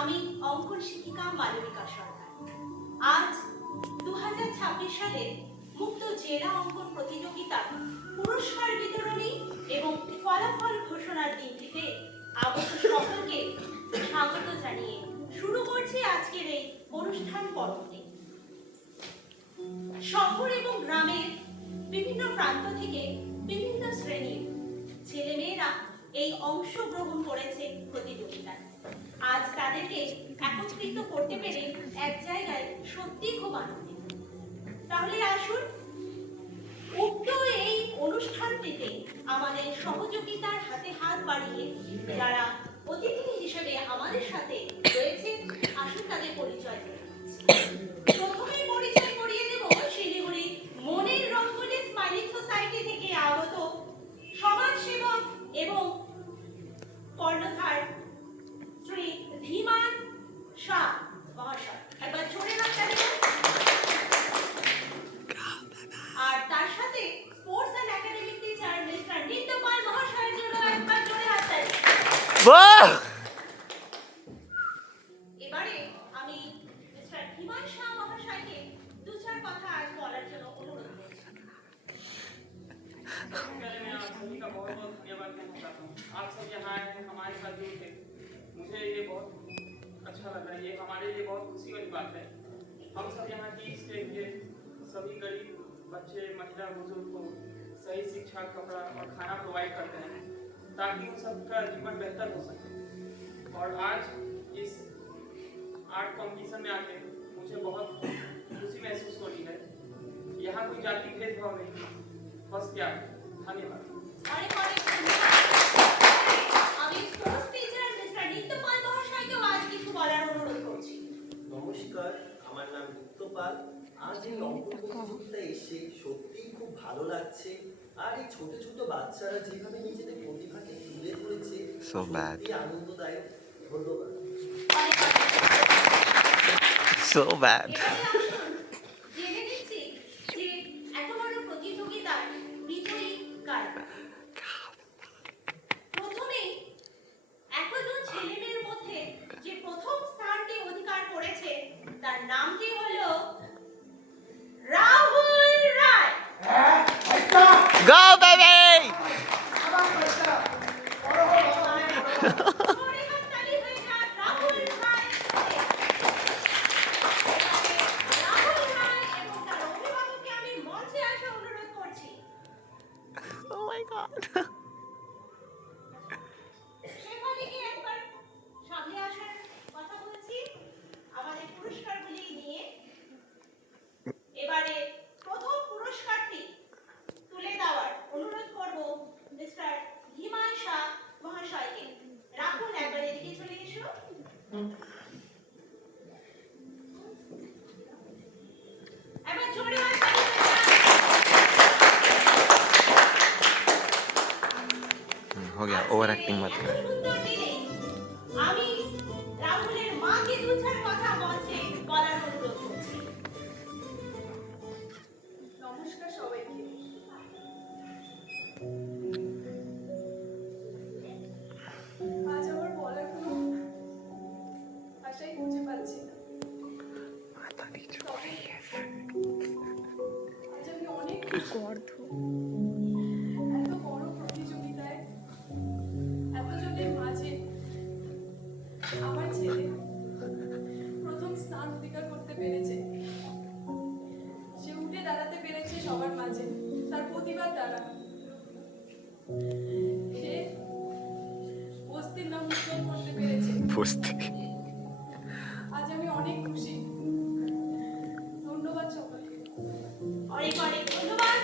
আমি অঙ্কন শিক্ষিকা মালবিকা সরকার। আজ 2026 সালে মুক্ত জেলা অঙ্কন প্রতিযোগিতার পুরস্কার বিতরণী এবং ফলাফল ঘোষণার দিনটিতে আগত সকলকে স্বাগত জানিয়ে শুরু করছি আজকের এই অনুষ্ঠান পর্বটি। শহর এবং গ্রামের বিভিন্ন প্রান্ত থেকে বিভিন্ন শ্রেণীর ছেলেমেয়েরা এই অংশগ্রহণ করেছে প্রতিযোগিতায়। আজ তাদেরকে একত্রিত করতে পেরে এক জায়গায় সত্যি খুব আনন্দিত। তাহলে আসুন উক্ত এই অনুষ্ঠানটিতে আমাদের সহযোগিতার হাতে হাত বাড়িয়ে যারা অতিথি হিসেবে আমাদের সাথে রয়েছে, আসুন তাদের পরিচয় দেব। প্রথমে পরিচয় করিয়ে দেব শিলিগুড়ি মনের রঙ্গনে স্মাইলিং সোসাইটি থেকে আগত সমাজসেবক এবং কর্ণধার শ্রী ধীমান শাহ মহাশয়। একবার জোরে হাততালি দিন। আর তার সাথে sports and academic teacher mister Nityapal মহাশয়ের জন্য একবার জোরে হাততালি। বাহ! এবারে আমি মিস্টার ধীমান শাহ মহাশয়কে দু চার কথা আজ বলার জন্য অনুরোধ করছি। पहले मैं आप सभी का बहुत बहुत धन्यवाद करना चाहता हूँ। आप सब यहाँ आए हैं, हमारे साथ जुड़ थे। मुझे ये बहुत अच्छा लग रहा है। ये हमारे लिए बहुत खुशी वाली बात है। हम सब यहाँ की स्टेट के सभी गरीब बच्चे, महिला, बुजुर्ग को सही शिक्षा, कपड़ा और खाना प्रोवाइड करते हैं ताकि उन सबका जीवन बेहतर हो सके। और आज इस आर्ट कॉम्पिटिशन में आके मुझे बहुत खुशी महसूस हो रही है। यहाँ कोई जाति भेदभाव नहीं, बस क्या। धन्यवाद। আমি স্পোর্টস টিচার মিস্টার নিত্যপাল মহাশয়কেও আজ কিছু বলার অনুরোধ করছি। নমস্কার, আমার নাম নিত্যপাল। আজ এই অঙ্কন প্রতিযোগিতায় এসে সত্যিই খুব ভালো লাগছে। আর এই ছোট ছোট বাচ্চারা যেভাবে নিজেদের প্রতিভাকে তুলে ধরেছে, সত্যি আনন্দদায়ক। ধন্যবাদ। So bad. জেনে নিচ্ছি যে এত বড় প্রতিযোগিতার বিজয়ী কারা। প্রথমেই এতজন ছেলেমেয়ের মধ্যে যে প্রথম স্থানটি অধিকার করেছে তার নামটি হলো রাহুল রায়। Go baby! জোরে হাততালি হয়ে যাক রাহুল রায়। রাহুল রায় এবং তার অভিভাবককে আমি মঞ্চে আসা অনুরোধ করছি। Oh my god. শেফালিকে একবার সামনে আসার কথা বলছি আমাদের পুরস্কারগুলি নিয়ে। এবারে প্রথম পুরস্কারটি তুলে দেওয়ার অনুরোধ করব মিস্টার ধীমান শাহ মহাশয়কে। রাখুন, একবার এদিকে চলে এসো। একবার জোরে হাততালি হয়ে যাক। हो गया, ओवर एक्टिंग मत कर। আমি রাহুলের মাকে দু চার কথা মঞ্চে বলার অনুরোধ করছি। নমস্কার সবাইকে। আজ আমার বলার কোনো ভাষাই খুঁজে পাচ্ছি না। माता नीचे हो रही है। আজ আমি অনেক খুশি। এত বড় প্রতিযোগিতায় এতজনের মাঝে আমার ছেলে প্রথম স্থান অধিকার করতে পেরেছে। সে উঠে দাঁড়াতে পেরেছে সবার মাঝে তার প্রতিভার দ্বারা। সে বস্তির নাম উজ্জ্বল করতে পেরেছে। বস্তি। আজ আমি অনেক খুশি। ধন্যবাদ সকলকে। অনেক অনেক ধন্যবাদ।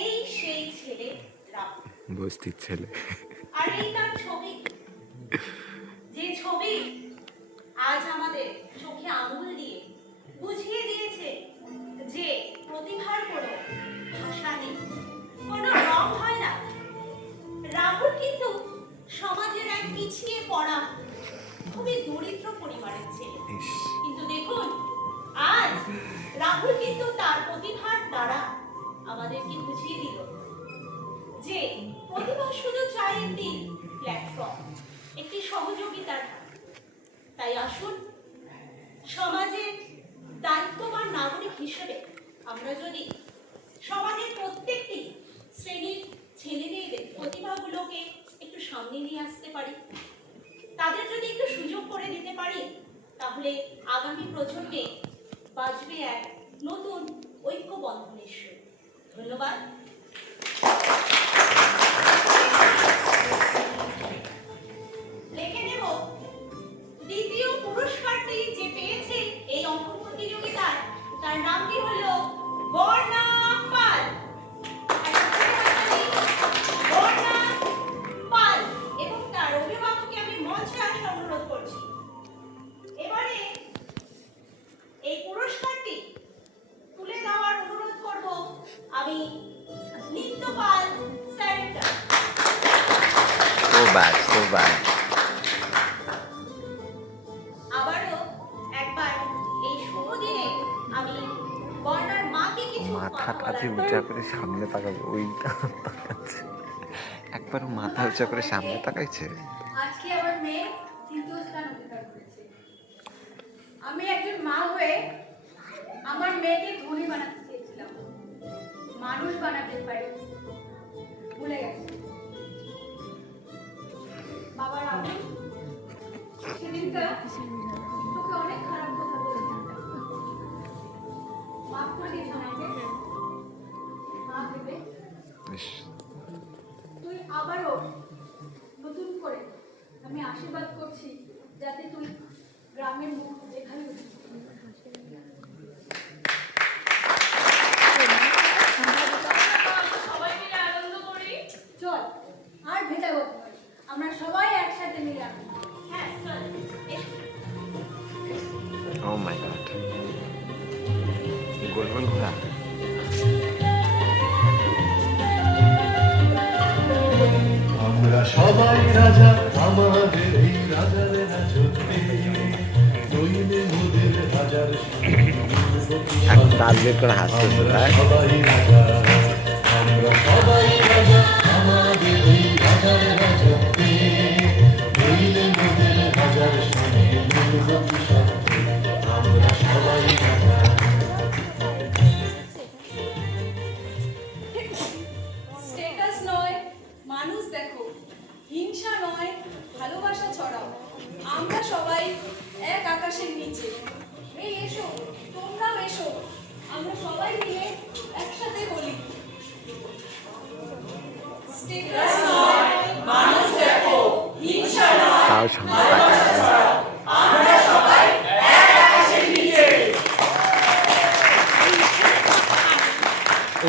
এই সেই ছেলে রাহুল। বস্তির ছেলে। আর এই তার ছবি, যে ছবি আজ আমাদের চোখে আঙুল দিয়ে বুঝিয়ে দিয়েছে যে প্রতিভার কোনো ভাষা নেই, কোনো রং হয় না। রাহুল কিন্তু সমাজের এক পিছিয়ে পড়া খুবই দরিদ্র পরিবারের ছেলে, কিন্তু দেখুন আজ রাহুল কিন্তু তার প্রতিভার দ্বারা আমাদেরকে বুঝিয়ে দিল একটি প্ল্যাটফর্ম, একটি সহযোগিতার হাত। তাই আসুন, সমাজের দায়িত্ববান নাগরিক হিসেবে আমরা যদি সমাজের প্রত্যেকটি শ্রেণীর ছেলেমেয়েদের প্রতিভাগুলোকে একটু সামনে নিয়ে আসতে পারি, তাদের যদি একটু সুযোগ করে দিতে পারি, তাহলে আগামী প্রজন্মে বাজবে এক নতুন ঐক্যবন্ধনের সুর। ধন্যবাদ। লিখে নেব দ্বিতীয় পুরস্কারটি যে পেয়েছে এই অঙ্কন প্রতিযোগিতায়, তার নামটি হলো বর্ণা পাল। বর্ণা পাল এবং তার অভিভাবককে আমি মঞ্চে আসার অনুরোধ করছি। এবারে এই পুরস্কারটি তুলে দেওয়ার অনুরোধ করব আমি নিত্য পাল স্যারকে। So bad, so bad. আবারও একবার এই শুভ দিনে আমি বর্ণার মাকে কিছু কথা মাথাটা বলার যে উঁচা করে সামনে তাকাবে, ওইটা তাকাচ্ছে। একবার মাথা উঁচা করে সামনে তাকাইছে। আজকে আমার মেয়ে তৃতীয় স্থান অধিকার করেছে। আমি একজন মা হয়ে আমার মেয়েকে ধনী বানাতে চেয়েছিলাম, মানুষ বানাতে পারি ভুলে গেছি। বাবা রাহুল, সেদিনটা তোকে অনেক খারাপ কথা বলেছিলাম, মাফ করে দিস আমাকে। মা ভেবে ইস, তুই আবারও নতুন করে আমি আশীর্বাদ করছি যাতে তুই গ্রামের মুখ দেখাবি। সবাই মিলে আনন্দ করি, চল আর ভেজাবো নয়, আমরা সবাই একসাথে মিলে আনন্দ করি। হ্যাঁ চল এসো। oh my god. গোল গোল ঘোরা। আমরা সবাই রাজা, আমাদের এই রাজার রাজত্বে নইলে মোদের রাজার এক তাল বের করে হাসতেছে, তাই? সবাই রাজা, আমরা সবাই রাজা, আমাদের এই রাজার রাজত্বে নইলে মোদের রাজার সঙ্গে মূলবতী সত্ত্বে আমরা সবাই রাজা। স্ট্যাটাস নয় মানুষ দেখো, হিংসা নয় ভালোবাসা ছড়াও, আমরা সবাই এক আকাশের নিচে। এই এসো, তোমরাও এসো, আমরা সবাই মিলে একসাথে বলি। স্ট্যাটাস নয় মানুষ দেখো, হিংসা নয় তাও সামনে